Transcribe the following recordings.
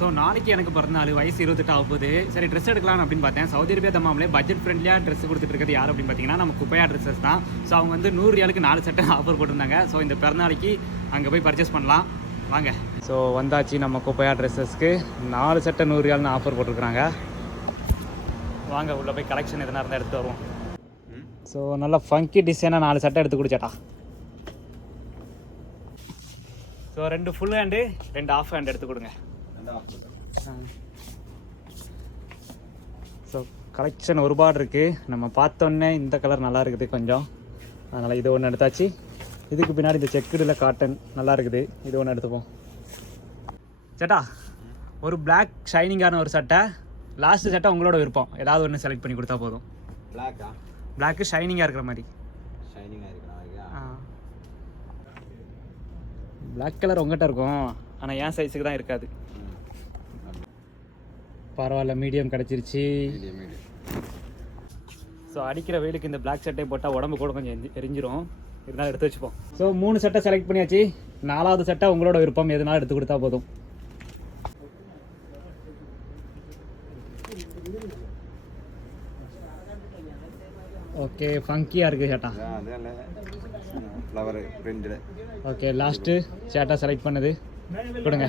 So நாளைக்கு எனக்கு பிறந்தநாள், வயசு 28 ஆக போகுது. சரி ட்ரெஸ் எடுக்கலாம் அப்படின்னு பார்த்தேன். சவுதி அரேபியா தம்மாமலே பட்ஜெட் ஃப்ரெண்ட்லியாக ட்ரெஸ் கொடுத்துட்டு இருக்கிறது யார் அப்படின்னு பார்த்தீங்கன்னா நம்ம குப்பையா ட்ரெஸ்ஸஸ் தான். ஸோ அவங்க வந்து 100 ரியாலுக்கு 4 சட்டை ஆஃபர் போட்டிருந்தாங்க. ஸோ இந்த பிறந்தநாளைக்கு அங்கே போய் பர்ச்சேஸ் பண்ணலாம் வாங்க. ஸோ வந்தாச்சு நம்ம குப்பையா ட்ரெஸ்ஸஸ்க்கு 4 சட்டை 100 ரியால்னு ஆஃபர் போட்டிருக்கிறாங்க. வாங்க உள்ளே போய் கலெக்ஷன் எதனா இருந்தால் எடுத்து வருவோம். ஸோ நல்லா ஃபங்கி டிசைனாக 4 சட்டை எடுத்து குடிச்சாட்டா. So 2 full hand 2 half hand எடுத்து கொடுங்க. ஸோ கலெக்ஷன் ஒருபாடு இருக்குது. நம்ம பார்த்தோன்னே இந்த கலர் நல்லா இருக்குது கொஞ்சம், அதனால் இது ஒன்று எடுத்தாச்சு. இதுக்கு பின்னாடி இந்த செக்குடில் காட்டன் நல்லா இருக்குது, இது ஒன்று எடுத்துப்போம். சேட்டா ஒரு பிளாக் ஷைனிங்கான ஒரு சட்டை, லாஸ்ட்டு சட்டை உங்களோட விருப்பம், ஏதாவது ஒன்று செலக்ட் பண்ணி கொடுத்தா போதும். பிளாக்கு ஷைனிங்காக இருக்கிற மாதிரி. பிளாக் கலர் உங்கள்கிட்ட இருக்கும், ஆனால் என் சைஸுக்கு தான் இருக்காது. பரவாயில்ல, மீடியம் கிடச்சிருச்சு. ஸோ அடிக்கிற வெயிலுக்கு இந்த பிளாக் சட்டை போட்டால் உடம்பு கூட கொஞ்சம் எரிஞ்சிரும், இருந்தாலும் எடுத்து வச்சுப்போம். ஸோ 3 சட்டை செலக்ட் பண்ணியாச்சு. 4வது சட்டை உங்களோட விருப்பம், எதுனாலும் எடுத்து கொடுத்தா போதும். ஓகே ஃபங்கியாக இருக்குது சேட்டா. ஓகே லாஸ்ட்டு சேட்டா செலக்ட் பண்ணது கொடுங்க.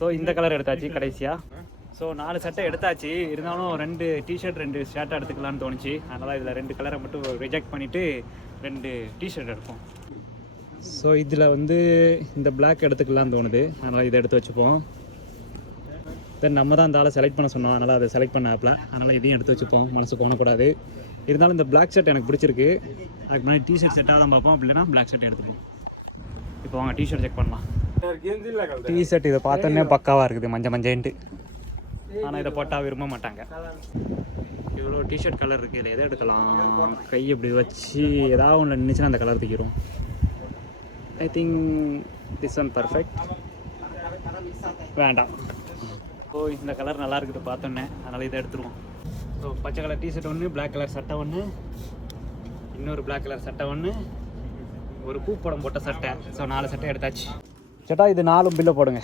ஸோ இந்த கலர் எடுத்தாச்சு கடைசியாக. ஸோ 4 சட்டை எடுத்தாச்சு, இருந்தாலும் 2 டிஷர்ட் 2 ஷர்ட்டாக எடுத்துக்கலான்னு தோணுச்சு. அதனால் இதில் 2 கலரை மட்டும் ரிஜெக்ட் பண்ணிவிட்டு 2 டிஷர்ட் எடுப்போம். ஸோ இதில் வந்து இந்த பிளாக் எடுத்துக்கலான்னு தோணுது, அதனால் இதை எடுத்து வச்சுப்போம். தென் நம்ம தான் இந்த ஆளை செலக்ட் பண்ண சொன்னோம், அதனால் அதை செலக்ட் பண்ண ஆப்பில், அதனால் இதையும் எடுத்து வச்சுப்போம், மனசு போனக்கூடாது. இருந்தாலும் இந்த பிளாக் ஷர்ட் எனக்கு பிடிச்சிருக்கு. அதுக்கு முன்னாடி டிஷர்ட் செட்டாக தான் பார்ப்போம், அப்படி இல்லைனா பிளாக் ஷர்ட் எடுத்துப்போம். இப்போ வாங்க டிஷர்ட் செக் பண்ணலாம். டிஷர்ட் இதை பார்த்தோன்னே பக்காவாக இருக்குது, மஞ்சன்ட்டு. ஆனால் இதை போட்டால் விரும்ப மாட்டாங்க. இவ்வளோ டிஷர்ட் கலர் இருக்குது, இதில் எதை எடுக்கலாம்? கை இப்படி வச்சு ஏதாவது ஒன்று நின்றுச்சுன்னா அந்த கலர் தூக்கிடும். I think this one perfect. வேண்டாம். ஸோ இந்த கலர் நல்லா இருக்குது பார்த்தோன்னே, அதனால் இதை எடுத்துருவோம். ஸோ பச்சை கலர் டிஷர்ட் ஒன்று, பிளாக் கலர் சட்டை ஒன்று, இன்னொரு பிளாக் கலர் சட்டை ஒன்று, ஒரு பூ படம் போட்ட சட்டை. ஸோ 4 சட்டை எடுத்தாச்சு. சேட்டா இது 4 பில்லை போடுங்க.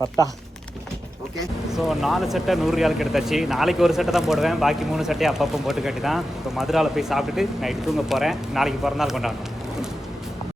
பத்தா? ஓகே. ஸோ 4 சட்டை 100 ரியாலுக்கு எடுத்தாச்சு. நாளைக்கு ஒரு சட்டை தான் போடுவேன், பாக்கி 3 சட்டையை அப்பப்போ போட்டு கட்டி தான் இப்போ மதுராவில் போய் சாப்பிட்டுட்டு நைட்டு தூங்க போகிறேன். நாளைக்கு பிறந்தநாள் கொண்டாடணும்.